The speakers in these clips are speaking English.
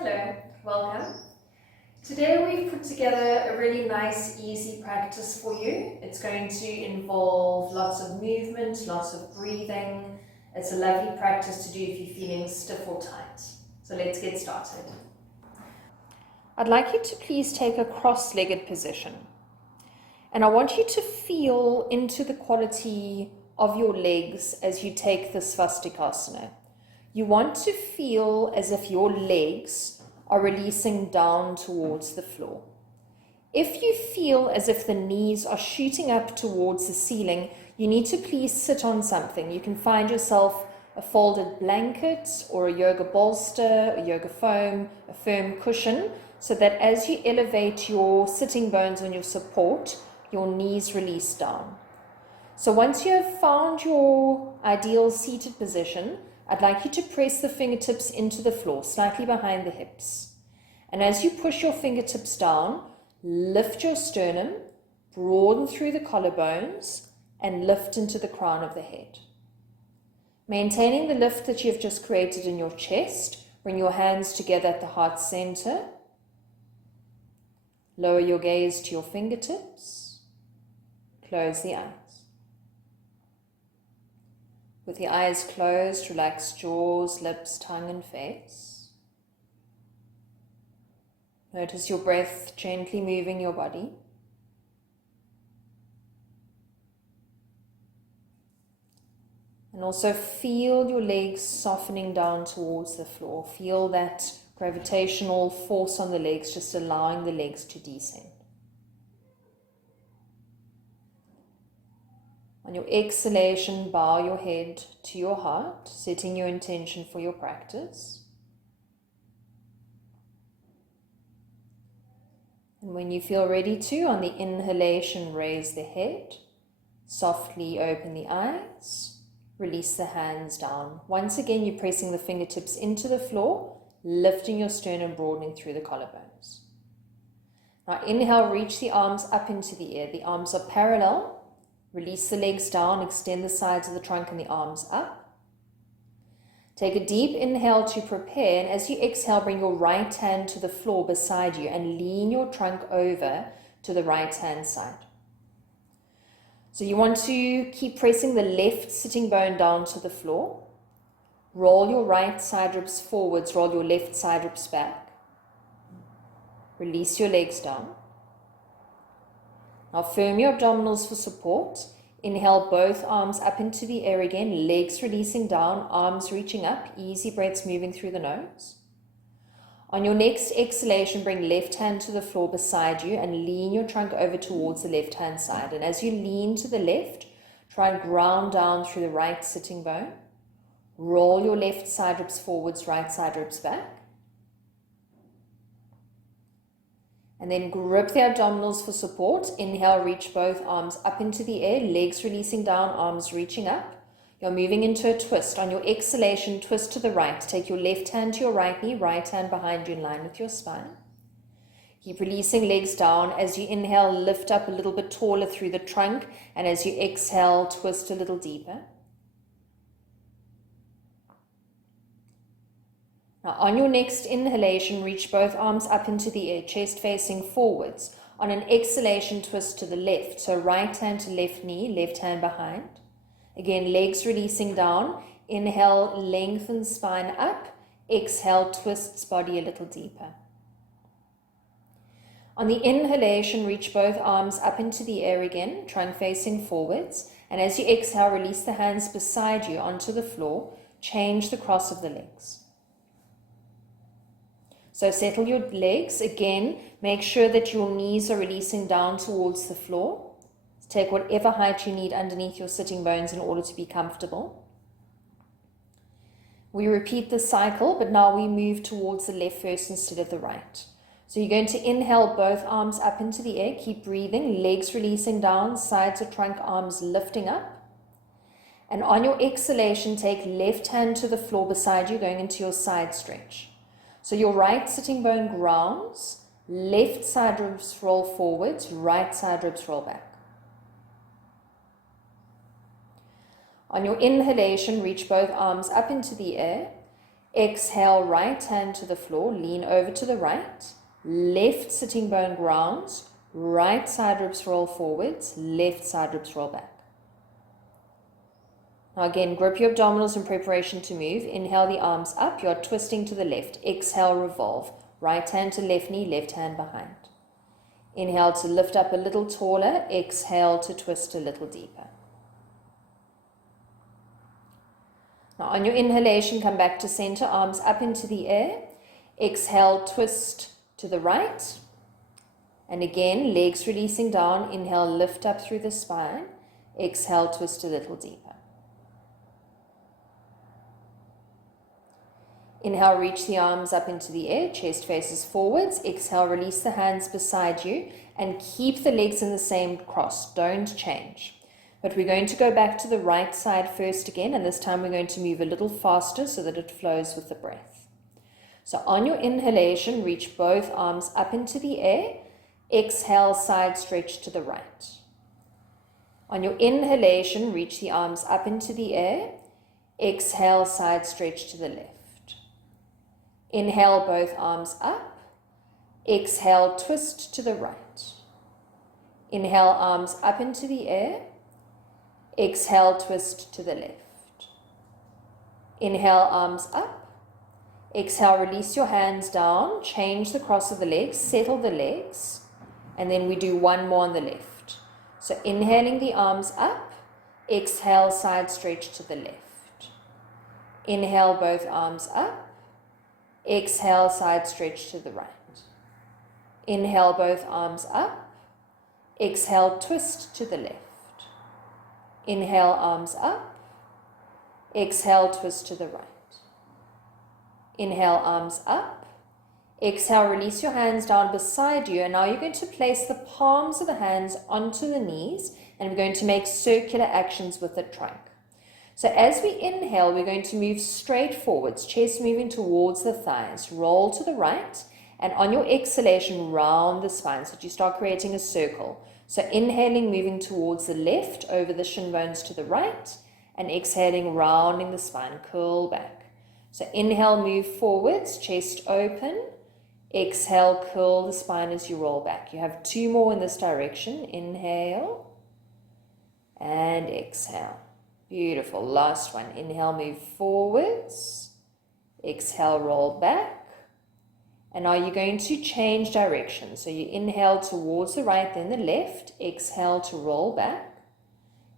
Hello, welcome. Today we've put together a really nice, easy practice for you. It's going to involve lots of movement, lots of breathing. It's a lovely practice to do if you're feeling stiff or tight. So let's get started. I'd like you to please take a cross-legged position. And I want you to feel into the quality of your legs as you take this Svastikasana. You want to feel as if your legs are releasing down towards the floor. If you feel as if the knees are shooting up towards the ceiling, you need to please sit on something. You can find yourself a folded blanket or a yoga bolster, a yoga foam, a firm cushion, so that as you elevate your sitting bones on your support, your knees release down. So once you have found your ideal seated position, I'd like you to press the fingertips into the floor, slightly behind the hips. And as you push your fingertips down, lift your sternum, broaden through the collarbones, and lift into the crown of the head. Maintaining the lift that you've just created in your chest, bring your hands together at the heart center. Lower your gaze to your fingertips. Close the eyes. With the eyes closed, relax jaws, lips, tongue, and face. Notice your breath gently moving your body. And also feel your legs softening down towards the floor. Feel that gravitational force on the legs, just allowing the legs to descend. On your exhalation, bow your head to your heart, setting your intention for your practice. And when you feel ready to, on the inhalation, raise the head, softly open the eyes, release the hands down. Once again, you're pressing the fingertips into the floor, lifting your sternum, broadening through the collarbones. Now inhale, reach the arms up into the air. The arms are parallel. Release the legs down, extend the sides of the trunk and the arms up. Take a deep inhale to prepare, and as you exhale, bring your right hand to the floor beside you and lean your trunk over to the right hand side. So you want to keep pressing the left sitting bone down to the floor. Roll your right side ribs forwards, roll your left side ribs back. Release your legs down. Now firm your abdominals for support. Inhale both arms up into the air again, legs releasing down, arms reaching up, easy breaths moving through the nose. On your next exhalation, bring left hand to the floor beside you and lean your trunk over towards the left hand side. And as you lean to the left, try and ground down through the right sitting bone. Roll your left side ribs forwards, right side ribs back. And then grip the abdominals for support. Inhale, reach both arms up into the air, legs releasing down, arms reaching up. You're moving into a twist. On your exhalation, twist to the right. Take your left hand to your right knee, right hand behind you in line with your spine. Keep releasing legs down. As you inhale, lift up a little bit taller through the trunk. And as you exhale, twist a little deeper. Now on your next inhalation, reach both arms up into the air, chest facing forwards. On an exhalation, twist to the left. So right hand to left knee, left hand behind. Again, legs releasing down. Inhale, lengthen spine up. Exhale, twists body a little deeper. On the inhalation, reach both arms up into the air again, trunk facing forwards. And as you exhale, release the hands beside you onto the floor. Change the cross of the legs. So settle your legs. Again, make sure that your knees are releasing down towards the floor. Take whatever height you need underneath your sitting bones in order to be comfortable. We repeat the cycle, but now we move towards the left first instead of the right. So you're going to inhale both arms up into the air. Keep breathing, legs releasing down, sides of trunk, arms lifting up. And on your exhalation, take left hand to the floor beside you, going into your side stretch. So your right sitting bone grounds, left side ribs roll forwards, right side ribs roll back. On your inhalation, reach both arms up into the air. Exhale, right hand to the floor, lean over to the right. Left sitting bone grounds, right side ribs roll forwards, left side ribs roll back. Now again, grip your abdominals in preparation to move. Inhale the arms up, you are twisting to the left. Exhale, revolve. Right hand to left knee, left hand behind. Inhale to lift up a little taller, exhale to twist a little deeper. Now on your inhalation, come back to center, arms up into the air. Exhale, twist to the right. And again, legs releasing down. Inhale, lift up through the spine. Exhale, twist a little deeper. Inhale, reach the arms up into the air, chest faces forwards. Exhale, release the hands beside you and keep the legs in the same cross. Don't change. But we're going to go back to the right side first again, and this time we're going to move a little faster so that it flows with the breath. So on your inhalation, reach both arms up into the air. Exhale, side stretch to the right. On your inhalation, reach the arms up into the air. Exhale, side stretch to the left. Inhale, both arms up. Exhale, twist to the right. Inhale, arms up into the air. Exhale, twist to the left. Inhale, arms up. Exhale, release your hands down. Change the cross of the legs, settle the legs. And then we do one more on the left. So inhaling the arms up. Exhale, side stretch to the left. Inhale, both arms up. Exhale, side stretch to the right. Inhale, both arms up. Exhale, twist to the left. Inhale, arms up. Exhale, twist to the right. Inhale, arms up. Exhale, release your hands down beside you. And now you're going to place the palms of the hands onto the knees. And we're going to make circular actions with the trunk. So as we inhale, we're going to move straight forwards, chest moving towards the thighs. Roll to the right. And on your exhalation, round the spine so that you start creating a circle. So inhaling, moving towards the left, over the shin bones to the right, and exhaling, rounding the spine, curl back. So inhale, move forwards, chest open. Exhale, curl the spine as you roll back. You have two more in this direction. Inhale and exhale. Beautiful. Last one. Inhale, move forwards. Exhale, roll back. And now you're going to change direction. So you inhale towards the right, then the left. Exhale to roll back.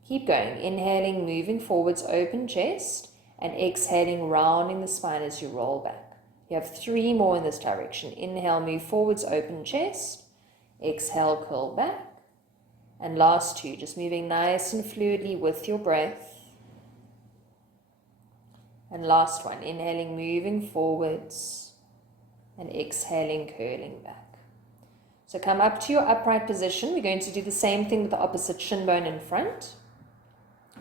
Keep going. Inhaling, moving forwards, open chest. And exhaling, rounding the spine as you roll back. You have three more in this direction. Inhale, move forwards, open chest. Exhale, curl back. And last two, just moving nice and fluidly with your breath. And last one, inhaling, moving forwards. And exhaling, curling back. So come up to your upright position. We're going to do the same thing with the opposite shin bone in front.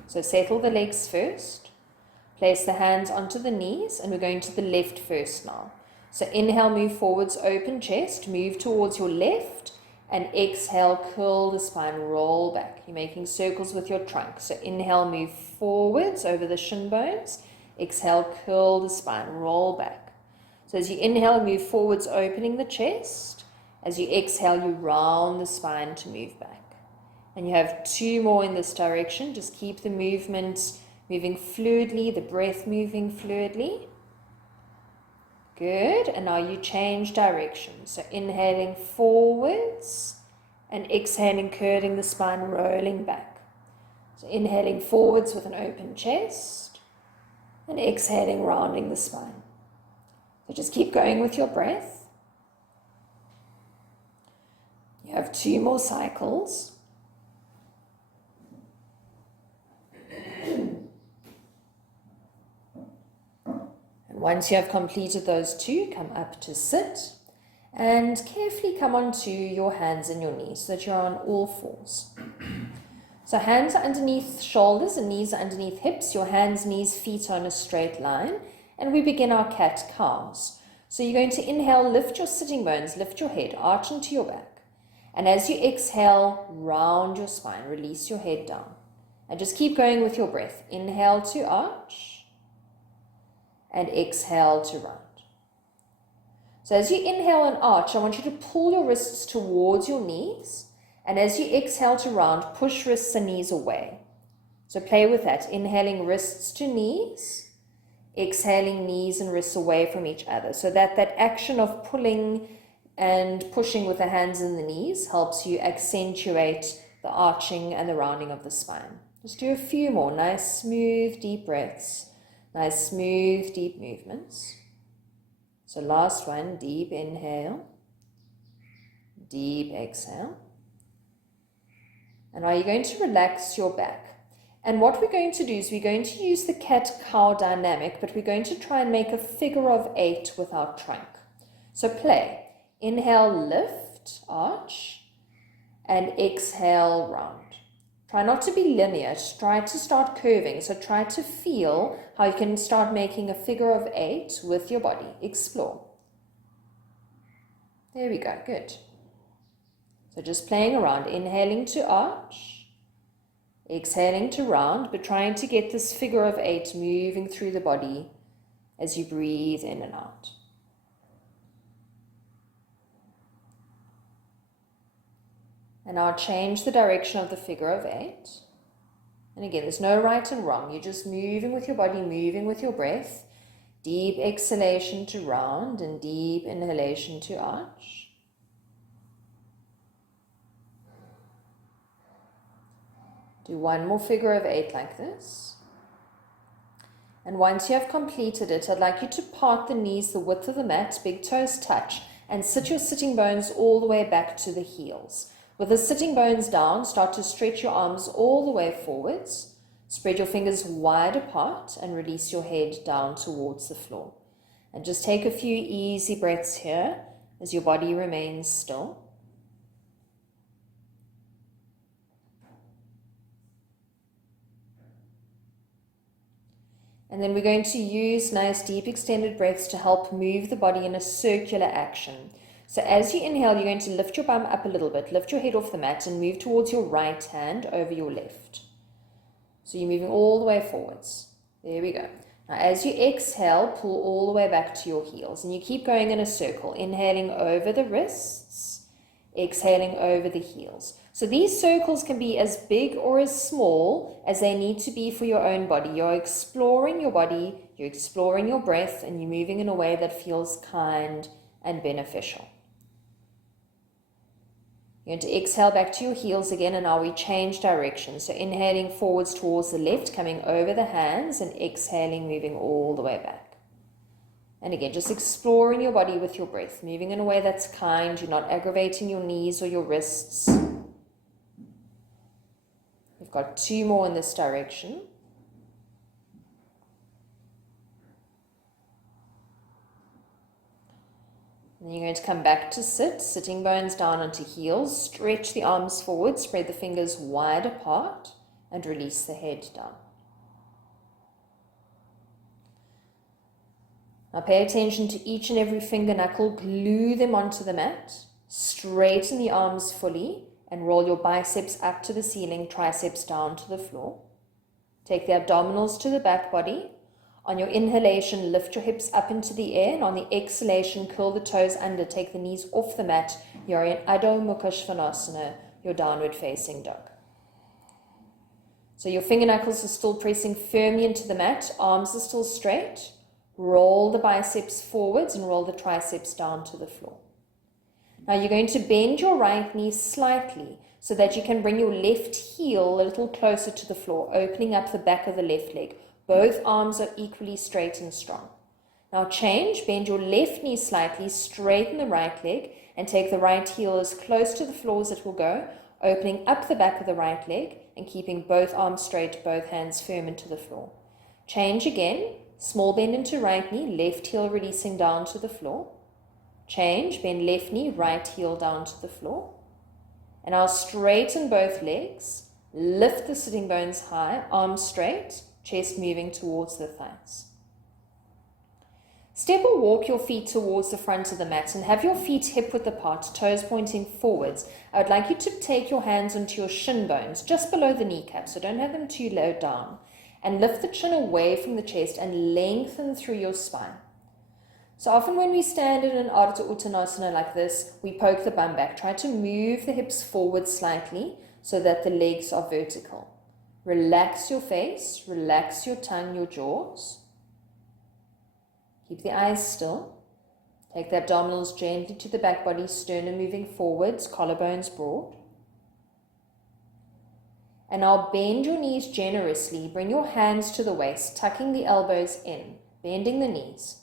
So settle the legs first. Place the hands onto the knees, and we're going to the left first now. So inhale, move forwards, open chest, move towards your left, and exhale, curl the spine, roll back. You're making circles with your trunk. So inhale, move forwards over the shin bones. Exhale, curl the spine, roll back. So as you inhale, move forwards, opening the chest. As you exhale, you round the spine to move back. And you have two more in this direction. Just keep the movement moving fluidly, the breath moving fluidly. Good. And now you change direction. So inhaling forwards and exhaling, curling the spine, rolling back. So inhaling forwards with an open chest and exhaling, rounding the spine. So just keep going with your breath. You have two more cycles. And once you have completed those two, come up to sit and carefully come onto your hands and your knees so that you're on all fours. So hands are underneath shoulders and knees are underneath hips. Your hands, knees, feet are on a straight line. And we begin our cat-cows. So you're going to inhale, lift your sitting bones, lift your head, arch into your back. And as you exhale, round your spine, release your head down. And just keep going with your breath. Inhale to arch. and exhale to round. So as you inhale and arch, I want you to pull your wrists towards your knees, and as you exhale to round, push wrists and knees away. So play with that, inhaling wrists to knees, exhaling knees and wrists away from each other. So that action of pulling and pushing with the hands and the knees helps you accentuate the arching and the rounding of the spine. Just do a few more nice, smooth, deep breaths, nice, smooth, deep movements. So last one, deep inhale, deep exhale. And now you're going to relax your back. And what we're going to do is we're going to use the cat-cow dynamic, but we're going to try and make a figure of 8 with our trunk. So play. Inhale, lift, arch, and exhale, round. Try not to be linear. Try to start curving. So try to feel how you can start making a figure of 8 with your body. Explore. There we go. Good. So just playing around. Inhaling to arch. Exhaling to round, but trying to get this figure of 8 moving through the body as you breathe in and out. And now change the direction of the figure of 8. And again, there's no right and wrong. You're just moving with your body, moving with your breath. Deep exhalation to round and deep inhalation to arch. Do one more figure of 8 like this. And once you have completed it, I'd like you to part the knees the width of the mat, big toes touch, and sit your sitting bones all the way back to the heels. With the sitting bones down, start to stretch your arms all the way forwards. Spread your fingers wide apart and release your head down towards the floor. And just take a few easy breaths here as your body remains still. And then we're going to use nice deep extended breaths to help move the body in a circular action. So as you inhale, you're going to lift your bum up a little bit, lift your head off the mat and move towards your right hand over your left. So you're moving all the way forwards. There we go. Now as you exhale, pull all the way back to your heels and you keep going in a circle, inhaling over the wrists, exhaling over the heels. So these circles can be as big or as small as they need to be for your own body. You're exploring your body, you're exploring your breath, and you're moving in a way that feels kind and beneficial. You're going to exhale back to your heels again, and now we change direction. So inhaling forwards towards the left, coming over the hands, and exhaling, moving all the way back. And again, just exploring your body with your breath, moving in a way that's kind. You're not aggravating your knees or your wrists. We've got 2 more in this direction. And then you're going to come back to sit, sitting bones down onto heels, stretch the arms forward, spread the fingers wide apart, and release the head down. Now pay attention to each and every finger knuckle, glue them onto the mat, straighten the arms fully, and roll your biceps up to the ceiling, triceps down to the floor. Take the abdominals to the back body. On your inhalation, lift your hips up into the air, and on the exhalation, curl the toes under, take the knees off the mat. You're in Adho Mukha Svanasana, your downward facing dog. So your finger knuckles are still pressing firmly into the mat, arms are still straight. Roll the biceps forwards and roll the triceps down to the floor. Now you're going to bend your right knee slightly so that you can bring your left heel a little closer to the floor, opening up the back of the left leg. Both arms are equally straight and strong. Now change, bend your left knee slightly, straighten the right leg, and take the right heel as close to the floor as it will go, opening up the back of the right leg and keeping both arms straight, both hands firm into the floor. Change again, small bend into right knee, left heel releasing down to the floor. Change, bend left knee, right heel down to the floor. And I'll straighten both legs, lift the sitting bones high, arms straight, chest moving towards the thighs. Step or walk your feet towards the front of the mat and have your feet hip-width apart, toes pointing forwards. I would like you to take your hands onto your shin bones, just below the kneecap, so don't have them too low down. And lift the chin away from the chest and lengthen through your spine. So often when we stand in an Ardha Uttanasana like this, we poke the bum back. Try to move the hips forward slightly so that the legs are vertical. Relax your face, relax your tongue, your jaws. Keep the eyes still. Take the abdominals gently to the back body, sternum moving forwards, collarbones broad. And now bend your knees generously. Bring your hands to the waist, tucking the elbows in, bending the knees.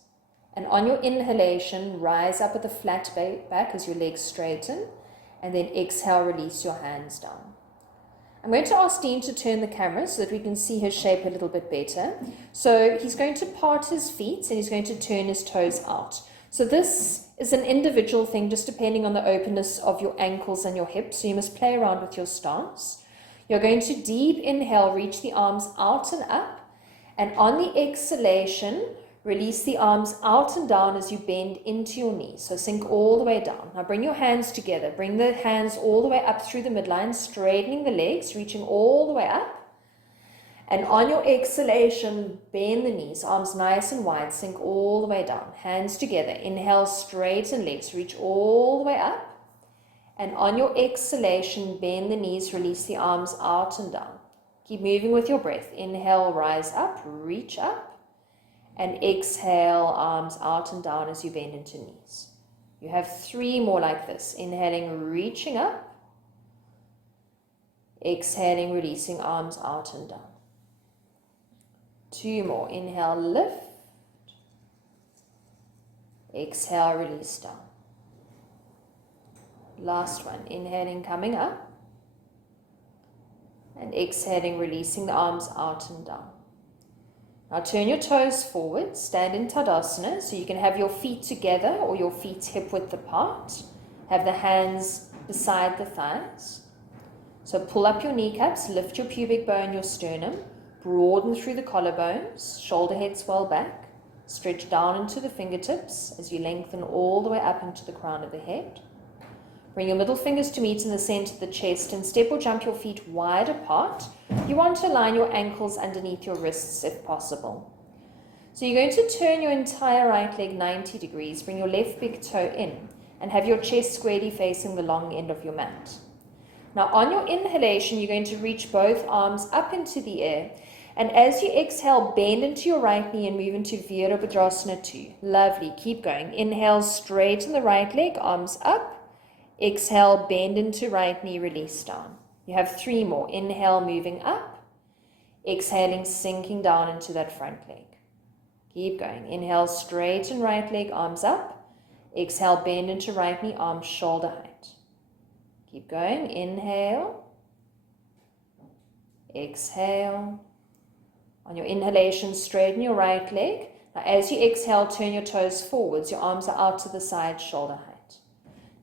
And on your inhalation, rise up with a flat back as your legs straighten. And then exhale, release your hands down. I'm going to ask Dean to turn the camera so that we can see his shape a little bit better. So he's going to part his feet and he's going to turn his toes out. So this is an individual thing just depending on the openness of your ankles and your hips. So you must play around with your stance. You're going to deep inhale, reach the arms out and up. And on the exhalation, release the arms out and down as you bend into your knees. So sink all the way down. Now bring your hands together. Bring the hands all the way up through the midline, straightening the legs, reaching all the way up. And on your exhalation, bend the knees, arms nice and wide, sink all the way down. Hands together. Inhale, straighten legs, reach all the way up. And on your exhalation, bend the knees, release the arms out and down. Keep moving with your breath. Inhale, rise up, reach up. And exhale, arms out and down as you bend into knees. You have 3 more like this. Inhaling, reaching up. Exhaling, releasing arms out and down. 2 more. Inhale, lift. Exhale, release down. Last one. Inhaling, coming up. And exhaling, releasing the arms out and down. Now turn your toes forward. Stand in Tadasana. So you can have your feet together or your feet hip width apart. Have the hands beside the thighs. So pull up your kneecaps. Lift your pubic bone, your sternum. Broaden through the collarbones, shoulder head swell back, stretch down into the fingertips as you lengthen all the way up into the crown of the head. Bring your middle fingers to meet in the center of the chest and step or jump your feet wide apart. You want to align your ankles underneath your wrists if possible. So you're going to turn your entire right leg 90 degrees, bring your left big toe in and have your chest squarely facing the long end of your mat. Now on your inhalation, you're going to reach both arms up into the air. And as you exhale, bend into your right knee and move into Virabhadrasana 2. Lovely. Keep going. Inhale, straighten the right leg, arms up. Exhale, bend into right knee, release down. You have 3 more. Inhale, moving up. Exhaling, sinking down into that front leg. Keep going. Inhale, straighten right leg, arms up. Exhale, bend into right knee, arms shoulder height. Keep going. Inhale. Exhale. On your inhalation, straighten your right leg. Now as you exhale, turn your toes forwards. Your arms are out to the side, shoulder height.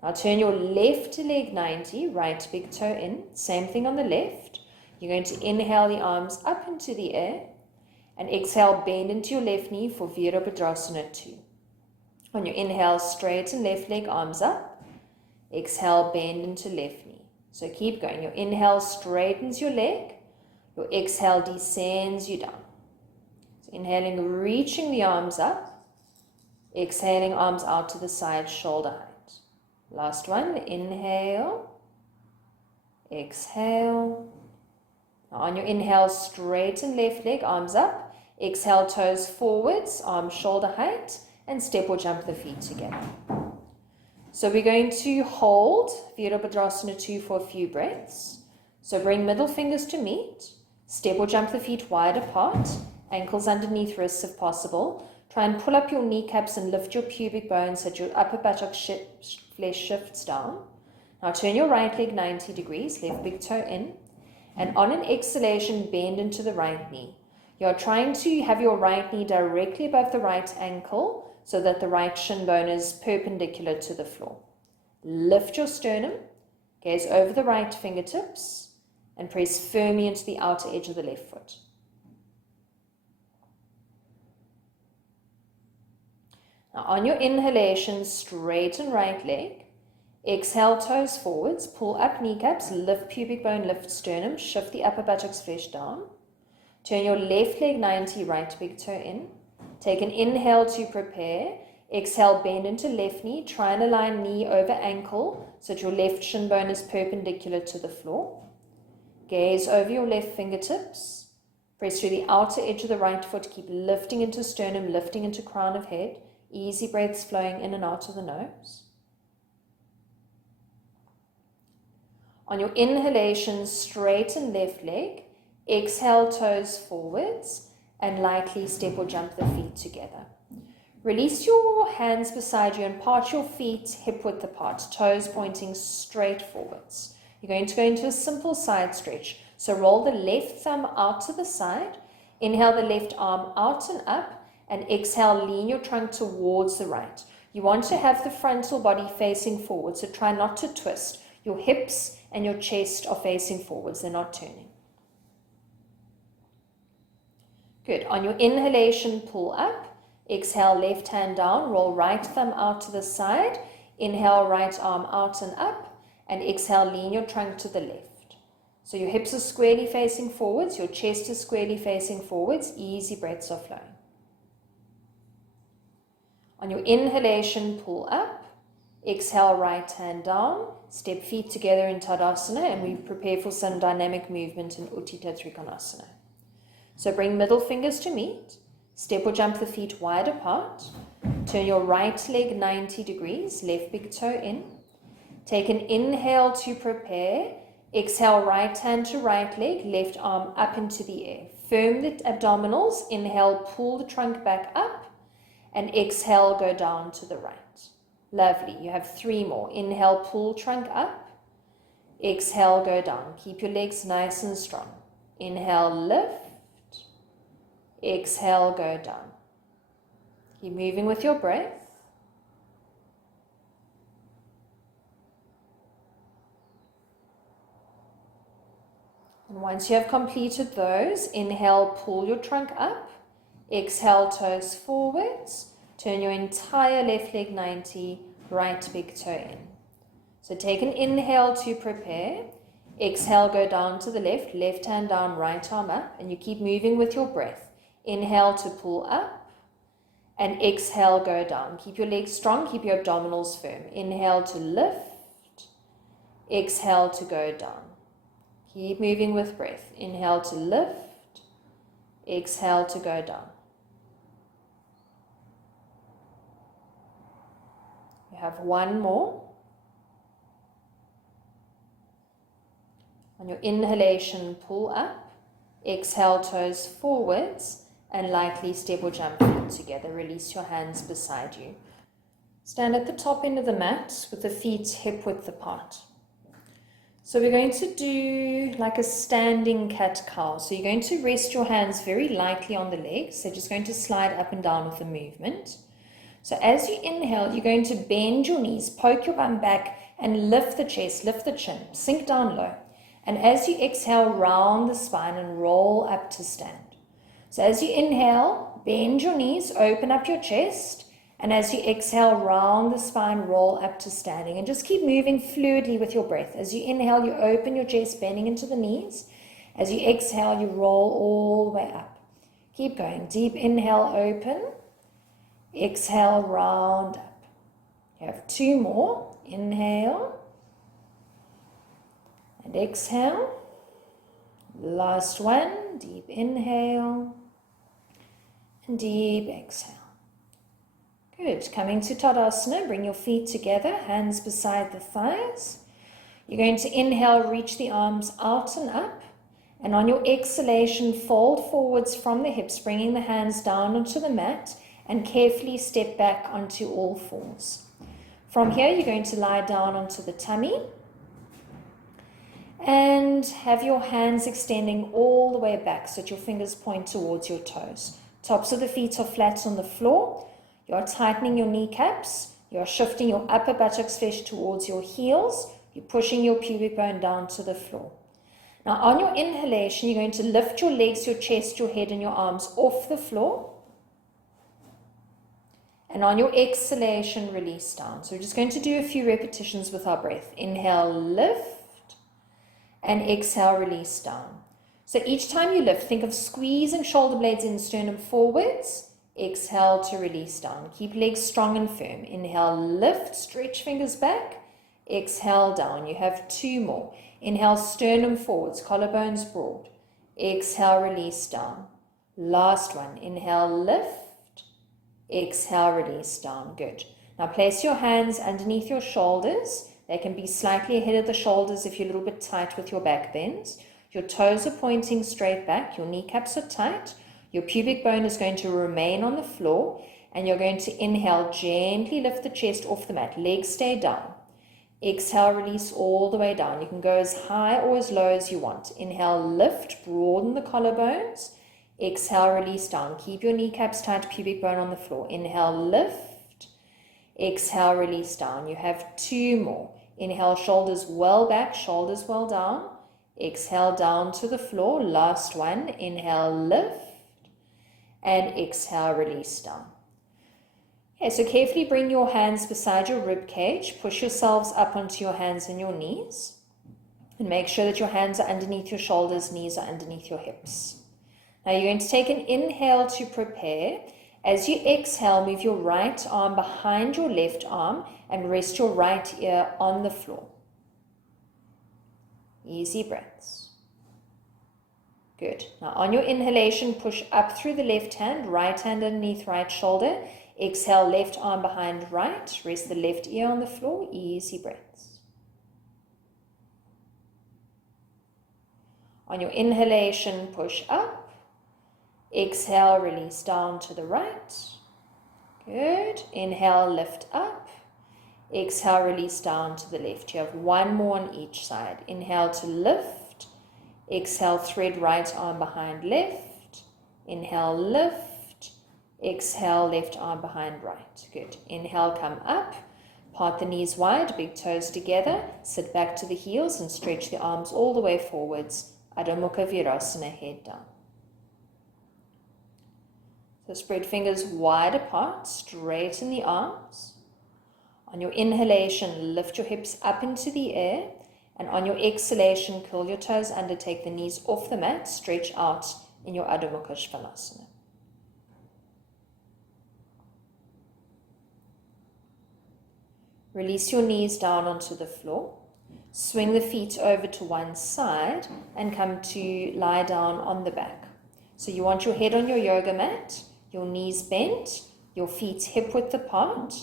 Now turn your left leg 90, right big toe in. Same thing on the left. You're going to inhale the arms up into the air. And exhale, bend into your left knee for Virabhadrasana 2. On your inhale, straighten left leg, arms up. Exhale, bend into left knee. So keep going. Your inhale straightens your leg. Your exhale descends you down. So inhaling, reaching the arms up. Exhaling, arms out to the side, shoulder height. Last one. Inhale. Exhale. Now on your inhale, straighten left leg, arms up. Exhale, toes forwards, arms shoulder height. And step or jump the feet together. So we're going to hold Virabhadrasana 2 for a few breaths. So bring middle fingers to meet. Step or jump the feet wide apart, ankles underneath wrists if possible. Try and pull up your kneecaps and lift your pubic bones so that your upper buttock flesh shifts down. Now turn your right leg 90 degrees, left big toe in. And on an exhalation, bend into the right knee. You're trying to have your right knee directly above the right ankle so that the right shin bone is perpendicular to the floor. Lift your sternum, gaze over the right fingertips, and press firmly into the outer edge of the left foot. Now on your inhalation, straighten right leg. Exhale, toes forwards, pull up kneecaps, lift pubic bone, lift sternum, shift the upper buttocks flesh down. Turn your left leg 90, right big toe in. Take an inhale to prepare. Exhale, bend into left knee. Try and align knee over ankle so that your left shin bone is perpendicular to the floor. Gaze over your left fingertips. Press through the outer edge of the right foot. Keep lifting into sternum, lifting into crown of head. Easy breaths flowing in and out of the nose. On your inhalation, straighten left leg. Exhale, toes forwards, and lightly step or jump the feet together. Release your hands beside you and part your feet hip width apart, toes pointing straight forwards. You're going to go into a simple side stretch. So roll the left thumb out to the side. Inhale the left arm out and up, and exhale, lean your trunk towards the right. You want to have the frontal body facing forward, so try not to twist. Your hips and your chest are facing forwards, they're not turning. Good. On your inhalation, pull up. Exhale, left hand down. Roll right thumb out to the side. Inhale, right arm out and up. And exhale, lean your trunk to the left. So your hips are squarely facing forwards. Your chest is squarely facing forwards. Easy breaths are flowing. On your inhalation, pull up. Exhale, right hand down. Step feet together in Tadasana. And we prepare for some dynamic movement in Utthita Trikonasana. So bring middle fingers to meet. Step or jump the feet wide apart. Turn your right leg 90 degrees, left big toe in. Take an inhale to prepare. Exhale, right hand to right leg, left arm up into the air. Firm the abdominals. Inhale, pull the trunk back up. And exhale, go down to the right. Lovely. You have 3 more. Inhale, pull trunk up. Exhale, go down. Keep your legs nice and strong. Inhale, lift. Exhale, go down. Keep moving with your breath. And once you have completed those, inhale, pull your trunk up. Exhale, toes forwards. Turn your entire left leg 90, right big toe in. So take an inhale to prepare. Exhale, go down to the left, left hand down, right arm up, and you keep moving with your breath. Inhale to pull up, and exhale, go down. Keep your legs strong, keep your abdominals firm. Inhale to lift, exhale to go down. Keep moving with breath. Inhale to lift, exhale to go down. You have 1 more. On your inhalation, pull up, exhale, toes forwards, and lightly step or jump feet together. Release your hands beside you. Stand at the top end of the mat with the feet hip width apart. So we're going to do like a standing cat-cow. So you're going to rest your hands very lightly on the legs. They're just going to slide up and down with the movement. So as you inhale, you're going to bend your knees, poke your bum back, and lift the chest, lift the chin, sink down low. And as you exhale, round the spine and roll up to stand. So as you inhale, bend your knees, open up your chest, and as you exhale, round the spine, roll up to standing. And just keep moving fluidly with your breath. As you inhale, you open your chest, bending into the knees. As you exhale, you roll all the way up. Keep going. Deep inhale, open. Exhale, round up. You have 2 more. Inhale. And exhale. Last one. Deep inhale. And deep exhale. Good. Coming to Tadasana, bring your feet together, hands beside the thighs. You're going to inhale, reach the arms out and up. And on your exhalation, fold forwards from the hips, bringing the hands down onto the mat and carefully step back onto all fours. From here, you're going to lie down onto the tummy and have your hands extending all the way back so that your fingers point towards your toes. Tops of the feet are flat on the floor. You are tightening your kneecaps. You are shifting your upper buttocks flesh towards your heels. You're pushing your pubic bone down to the floor. Now on your inhalation, you're going to lift your legs, your chest, your head and your arms off the floor. And on your exhalation, release down. So we're just going to do a few repetitions with our breath. Inhale, lift. And exhale, release down. So each time you lift, think of squeezing shoulder blades in, sternum forwards. Exhale to release down. Keep legs strong and firm. Inhale, lift, stretch fingers back. Exhale, down. You have 2 more. Inhale, sternum forwards, collarbones broad. Exhale, release down. Last one. Inhale, lift. Exhale, release down. Good. Now place your hands underneath your shoulders. They can be slightly ahead of the shoulders if you're a little bit tight with your back bends. Your toes are pointing straight back. Your kneecaps are tight. Your pubic bone is going to remain on the floor. And you're going to inhale, gently lift the chest off the mat. Legs stay down. Exhale, release all the way down. You can go as high or as low as you want. Inhale, lift, broaden the collarbones. Exhale, release down. Keep your kneecaps tight, pubic bone on the floor. Inhale, lift. Exhale, release down. You have 2 more. Inhale, shoulders well back, shoulders well down. Exhale, down to the floor. Last one. Inhale, lift. And exhale, release down. Okay, so carefully bring your hands beside your rib cage. Push yourselves up onto your hands and your knees. And make sure that your hands are underneath your shoulders, knees are underneath your hips. Now you're going to take an inhale to prepare. As you exhale, move your right arm behind your left arm and rest your right ear on the floor. Easy breaths. Good. Now on your inhalation, push up through the left hand, right hand underneath right shoulder. Exhale, left arm behind right. Rest the left ear on the floor. Easy breaths. On your inhalation, push up. Exhale, release down to the right. Good. Inhale, lift up. Exhale, release down to the left. You have 1 more on each side. Inhale to lift. Exhale, thread right arm behind left. Inhale, lift. Exhale, left arm behind right. Good. Inhale, come up. Part the knees wide, big toes together. Sit back to the heels and stretch the arms all the way forwards. Adho Mukha Virasana, head down. So spread fingers wide apart, straighten the arms. On your inhalation, lift your hips up into the air. And on your exhalation, curl your toes under, take the knees off the mat, stretch out in your Adho Mukha Svanasana. Release your knees down onto the floor. Swing the feet over to one side and come to lie down on the back. So you want your head on your yoga mat, your knees bent, your feet hip width apart,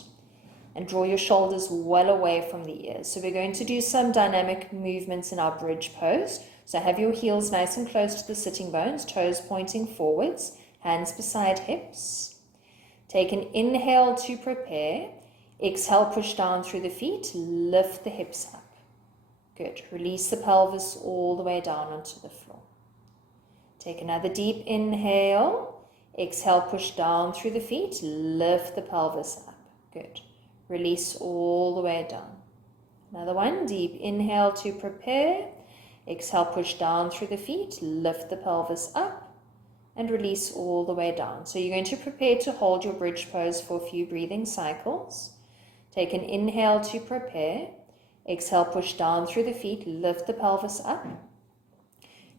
and draw your shoulders well away from the ears. So we're going to do some dynamic movements in our bridge pose. So have your heels nice and close to the sitting bones, toes pointing forwards, hands beside hips. Take an inhale to prepare. Exhale, push down through the feet, lift the hips up. Good. Release the pelvis all the way down onto the floor. Take another deep inhale. Exhale, push down through the feet, lift the pelvis up. Good. Release all the way down. Another one, deep inhale to prepare. Exhale, push down through the feet, lift the pelvis up, and release all the way down. So you're going to prepare to hold your bridge pose for a few breathing cycles. Take an inhale to prepare. Exhale, push down through the feet, lift the pelvis up.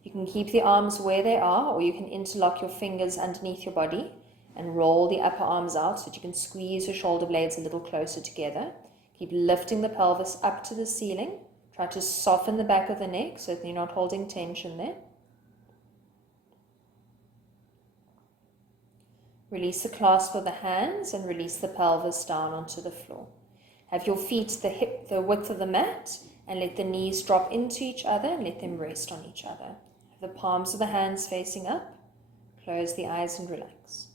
You can keep the arms where they are, or you can interlock your fingers underneath your body and roll the upper arms out so that you can squeeze your shoulder blades a little closer together. Keep lifting the pelvis up to the ceiling. Try to soften the back of the neck so that you're not holding tension there. Release the clasp of the hands and release the pelvis down onto the floor. Have your feet the width of the mat, and let the knees drop into each other and let them rest on each other. Have the palms of the hands facing up. Close the eyes and relax.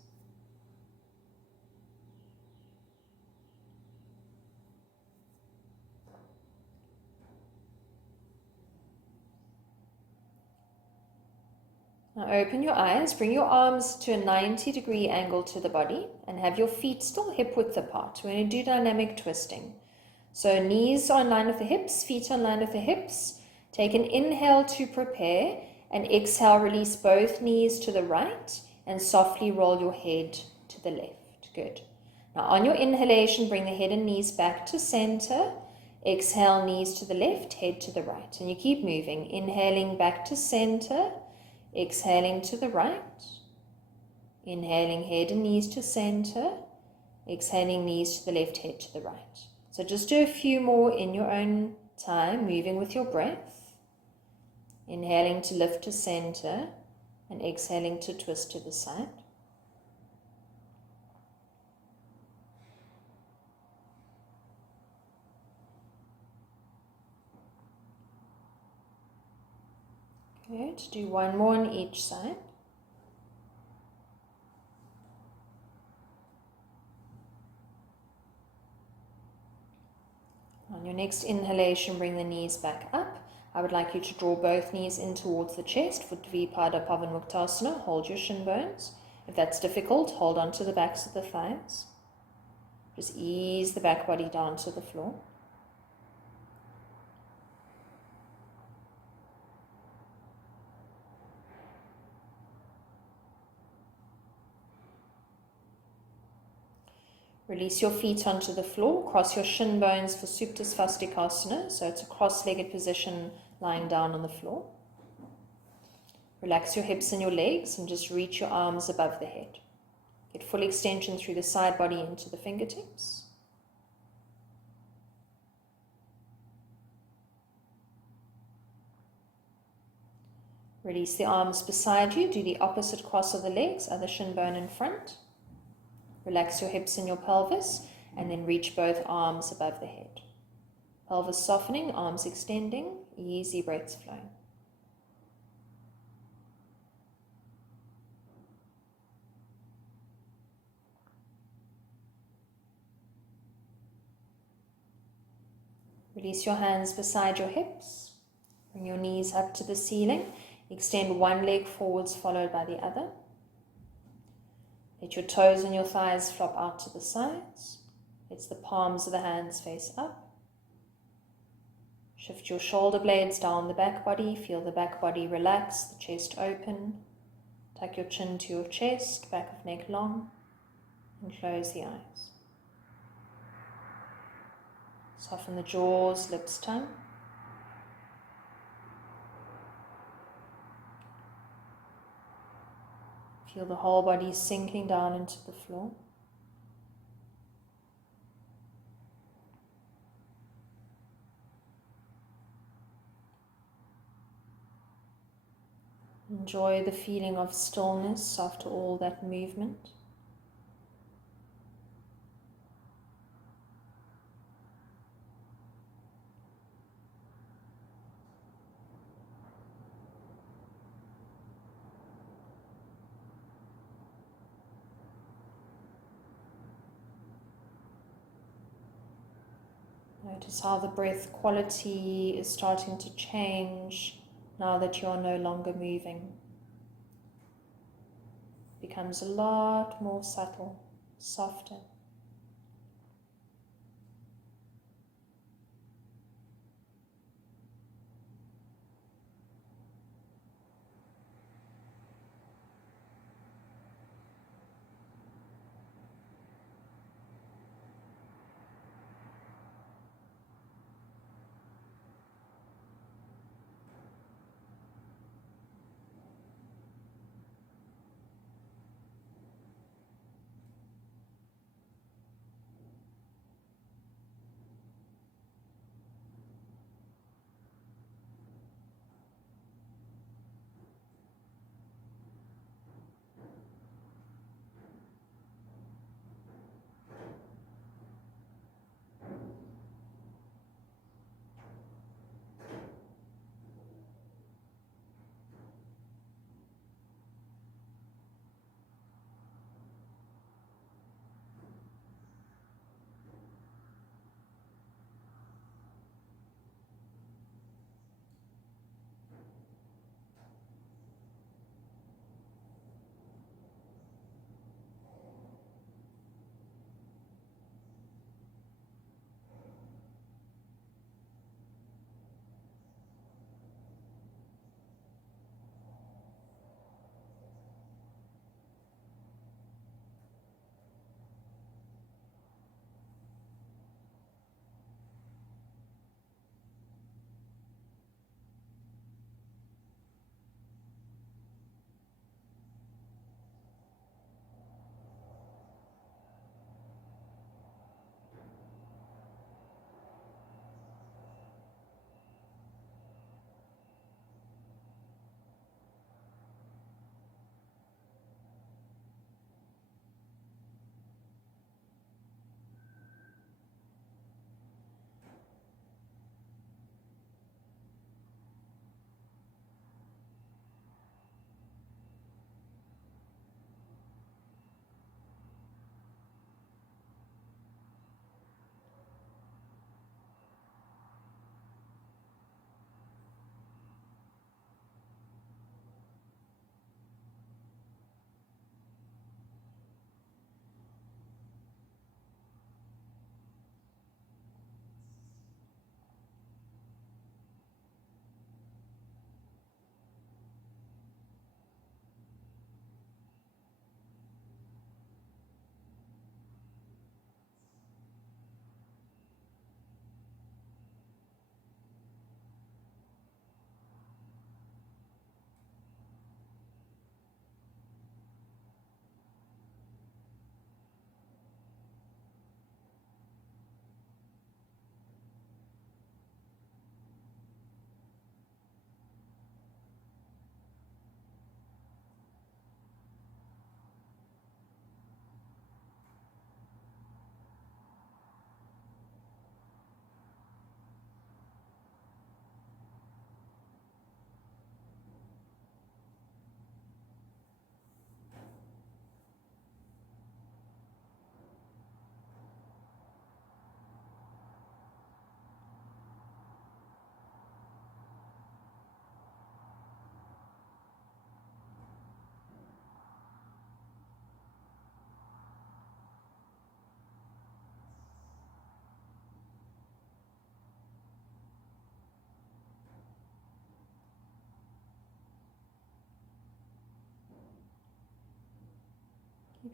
Now open your eyes, bring your arms to a 90-degree angle to the body and have your feet still hip width apart. We're going to do dynamic twisting. So knees are in line with the hips, feet are in line with the hips. Take an inhale to prepare and exhale, release both knees to the right and softly roll your head to the left. Good. Now on your inhalation, bring the head and knees back to center. Exhale, knees to the left, head to the right. And you keep moving, inhaling back to center. Exhaling to the right. Inhaling head and knees to center. Exhaling knees to the left, head to the right. So just do a few more in your own time, moving with your breath. Inhaling to lift to center and exhaling to twist to the side. Good. Do one more on each side. On your next inhalation, bring the knees back up. I would like you to draw both knees in towards the chest for Dvipada Pavanmuktasana. Hold your shin bones. If that's difficult, hold on to the backs of the thighs. Just ease the back body down to the floor. Release your feet onto the floor. Cross your shin bones for Supta Svastikasana. So it's a cross-legged position lying down on the floor. Relax your hips and your legs and just reach your arms above the head. Get full extension through the side body into the fingertips. Release the arms beside you. Do the opposite cross of the legs, other shin bone in front. Relax your hips and your pelvis, and then reach both arms above the head. Pelvis softening, arms extending, easy breaths flowing. Release your hands beside your hips. Bring your knees up to the ceiling. Extend one leg forwards, followed by the other. Let your toes and your thighs flop out to the sides. Let the palms of the hands face up. Shift your shoulder blades down the back body. Feel the back body relax, the chest open. Tuck your chin to your chest, back of neck long, and close the eyes. Soften the jaws, lips, tongue. Feel the whole body sinking down into the floor. Enjoy the feeling of stillness after all that movement. Notice how the breath quality is starting to change now that you are no longer moving. It becomes a lot more subtle, softer.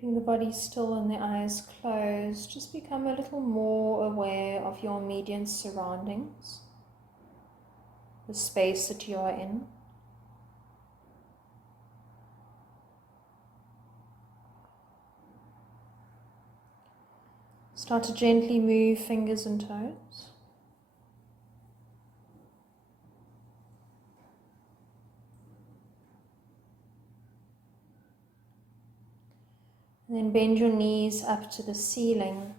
Keeping the body still and the eyes closed, just become a little more aware of your immediate surroundings, the space that you are in. Start to gently move fingers and toes. And then bend your knees up to the ceiling.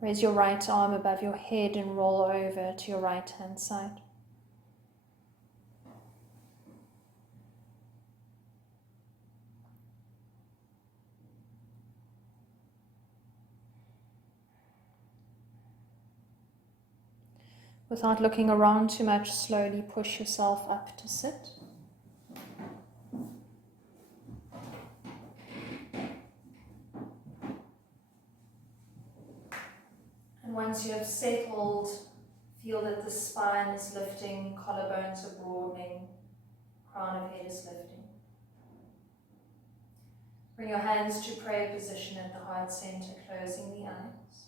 Raise your right arm above your head and roll over to your right hand side. Without looking around too much, slowly push yourself up to sit. And once you have settled, feel that the spine is lifting, collarbones are broadening, crown of head is lifting. Bring your hands to prayer position at the heart center, closing the eyes.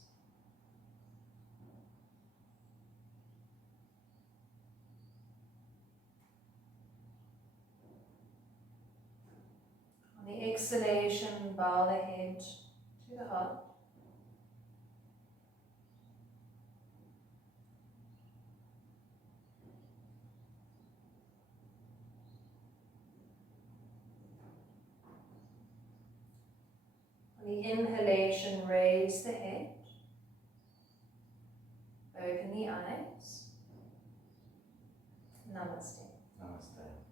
On the exhalation, bow the head to the heart. On the inhalation, raise the head, open the eyes. Namaste. Namaste.